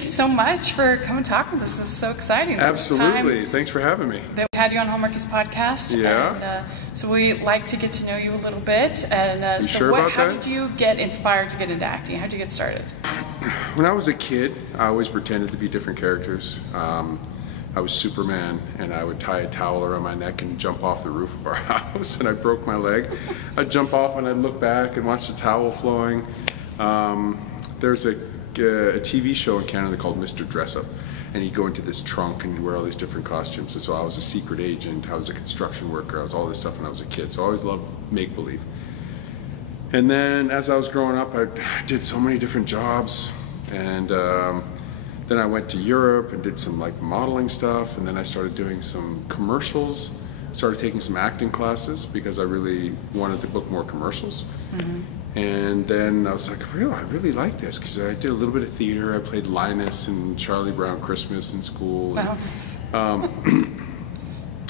thank you so much for coming talking with us. This is so exciting. Absolutely. Thanks for having me. That we had you on Hallmark's podcast. Yeah. And, so we like to get to know you a little bit. And you sure about how that? did you get inspired to get into acting? How did you get started? When I was a kid, I always pretended to be different characters. I was Superman, and I would tie a towel around my neck and jump off the roof of our house, and I broke my leg. I'd jump off and I'd look back and watch the towel flowing. There's a TV show in Canada called Mr. Dress-Up, and he'd go into this trunk and wear all these different costumes. And so I was a secret agent, I was a construction worker, I was all this stuff when I was a kid. So I always loved make-believe. And then as I was growing up, I did so many different jobs, and then I went to Europe and did some like modeling stuff, and then I started doing some commercials, started taking some acting classes because I really wanted to book more commercials. Mm-hmm. And then I was like, I really like this, because I did a little bit of theater. I played Linus and Charlie Brown Christmas in school. Oh, nice.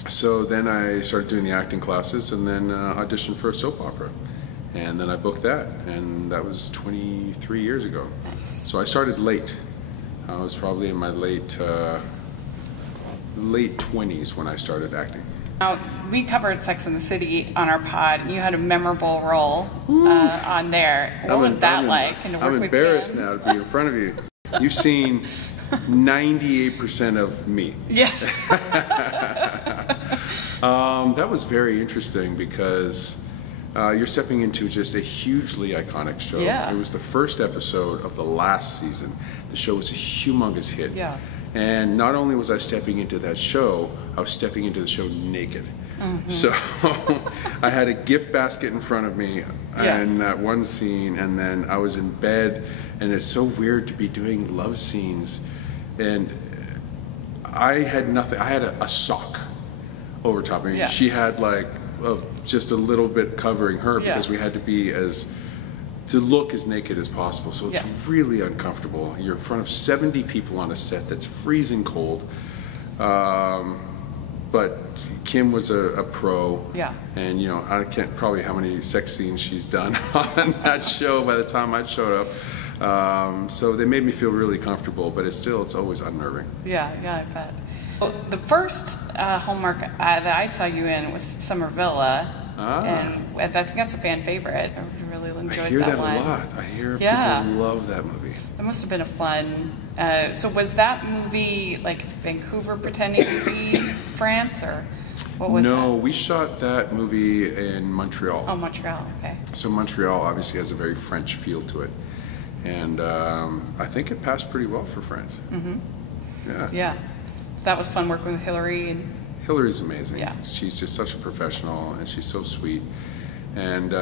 So then I started doing the acting classes, and then auditioned for a soap opera. And then I booked that, and that was 23 years ago. Nice. So I started late. I was probably in my late 20s when I started acting. Now, we covered Sex and the City on our pod, and you had a memorable role on there. What was that like? And to work I'm with embarrassed Kim? now to be in front of you. You've seen 98% of me. Yes. That was very interesting because you're stepping into just a hugely iconic show. Yeah. It was the first episode of the last season. The show was a humongous hit. Yeah. And not only was I stepping into that show, I was stepping into the show naked. Mm-hmm. So I had a gift basket in front of me in that one scene, and then I was in bed, and it's so weird to be doing love scenes, and I had nothing. I had a sock over top of me. Yeah. She had like just a little bit covering her because we had to look as naked as possible. So it's really uncomfortable. You're in front of 70 people on a set that's freezing cold. But Kim was a pro. Yeah. And you know, I can't probably how many sex scenes she's done on that show by the time I showed up. So they made me feel really comfortable, but it's always unnerving. Yeah, I bet. Well, the first Hallmark that I saw you in was Summer Villa. And I think that's a fan favorite. I really enjoyed that one. I hear that a lot. I hear people love that movie. That must have been a fun. So was that movie like Vancouver pretending to be France, or what was that? No, we shot that movie in Montreal. Oh, Montreal, okay. So Montreal obviously has a very French feel to it. And I think it passed pretty well for France. Mm-hmm. Yeah. So that was fun working with Hillary. Hillary's amazing. Yeah. She's just such a professional, and she's so sweet. And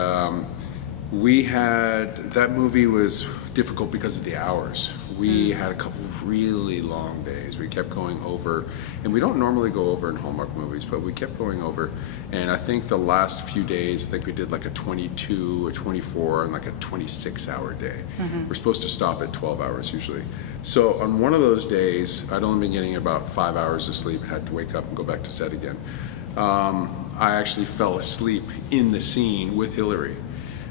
that movie was difficult because of the hours. We had a couple of really long days. We kept going over, and we don't normally go over in Hallmark movies, but we kept going over. And I think the last few days, I think we did like a 22, a 24, and like a 26-hour day. Mm-hmm. We're supposed to stop at 12 hours usually. So on one of those days, I'd only been getting about 5 hours of sleep and had to wake up and go back to set again. I actually fell asleep in the scene with Hillary.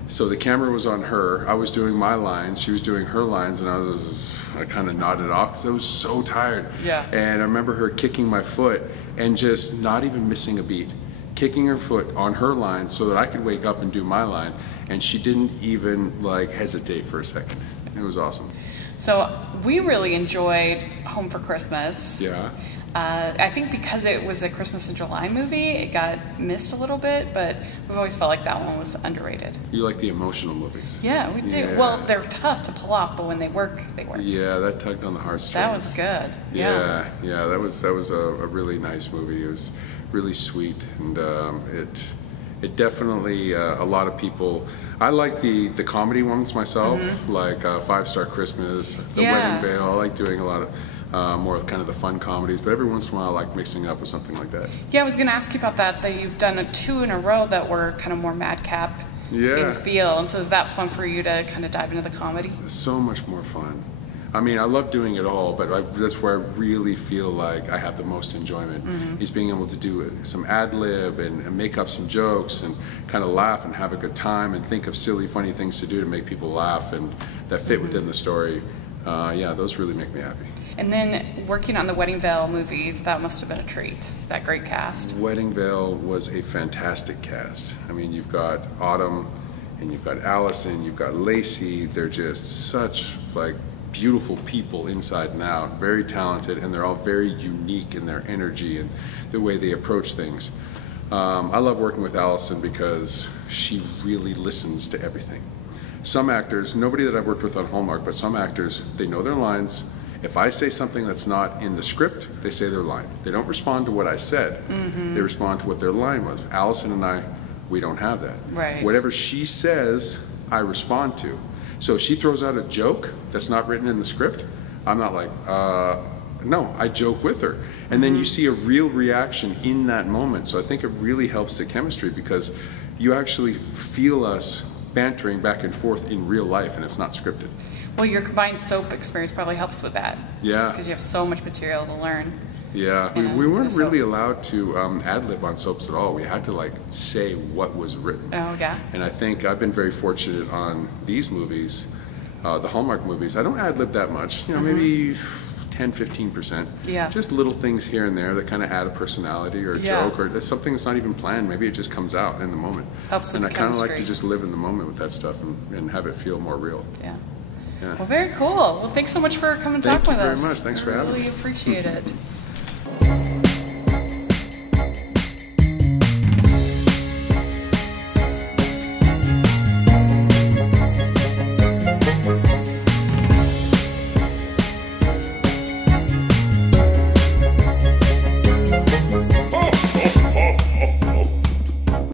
So the camera was on her, I was doing my lines, she was doing her lines, and I kind of nodded off because I was so tired. Yeah. And I remember her kicking my foot and just not even missing a beat. Kicking her foot on her line so that I could wake up and do my line, and she didn't even like hesitate for a second. It was awesome. So we really enjoyed Home for Christmas. Yeah. I think because it was a Christmas in July movie, it got missed a little bit, but we've always felt like that one was underrated. You like the emotional movies. Yeah, we do. Yeah. Well, they're tough to pull off, but when they work, they work. Yeah, that tugged on the heartstrings. That was good. Yeah, that was a really nice movie. It was really sweet, and it definitely, a lot of people, I like the comedy ones myself, like 5 Star Christmas, The Wedding Veil. I like doing a lot of more of kind of the fun comedies, but every once in a while I like mixing up with something like that. Yeah, I was going to ask you about that you've done 2 in a row that were kind of more madcap in feel, and so is that fun for you to kind of dive into the comedy? So much more fun. I mean, I love doing it all, but that's where I really feel like I have the most enjoyment, is being able to do some ad-lib and make up some jokes and kind of laugh and have a good time and think of silly, funny things to do to make people laugh and that fit within the story. Yeah, those really make me happy. And then working on the Wedding Veil movies, that must have been a treat, that great cast. Wedding Veil was a fantastic cast. I mean, you've got Autumn, and you've got Allison, you've got Lacey. They're just such like beautiful people inside and out, very talented, and they're all very unique in their energy and the way they approach things. I love working with Allison because she really listens to everything. Some actors, nobody that I've worked with on Hallmark, but some actors, they know their lines. If I say something that's not in the script, they say their line. They don't respond to what I said. They respond to what their line was. Allison and I, we don't have that. Right. Whatever she says, I respond to. So if she throws out a joke that's not written in the script, I'm not like, no, I joke with her. And then you see a real reaction in that moment. So I think it really helps the chemistry because you actually feel us bantering back and forth in real life, and it's not scripted. Well, your combined soap experience probably helps with that. Yeah. Because you have so much material to learn. Yeah, we weren't really allowed to ad-lib on soaps at all. We had to like say what was written. Oh, yeah. And I think I've been very fortunate on these movies, the Hallmark movies. I don't ad-lib that much, you know, maybe 10-15%. Yeah. Just little things here and there that kind of add a personality or a joke or something that's not even planned. Maybe it just comes out in the moment. Helps with and the I kind of like chemistry. to just live in the moment with that stuff and have it feel more real. Yeah. Yeah. Well, very cool. Well, thanks so much for coming and talking with us. Thank you very much. Thanks for having me. I really appreciate it.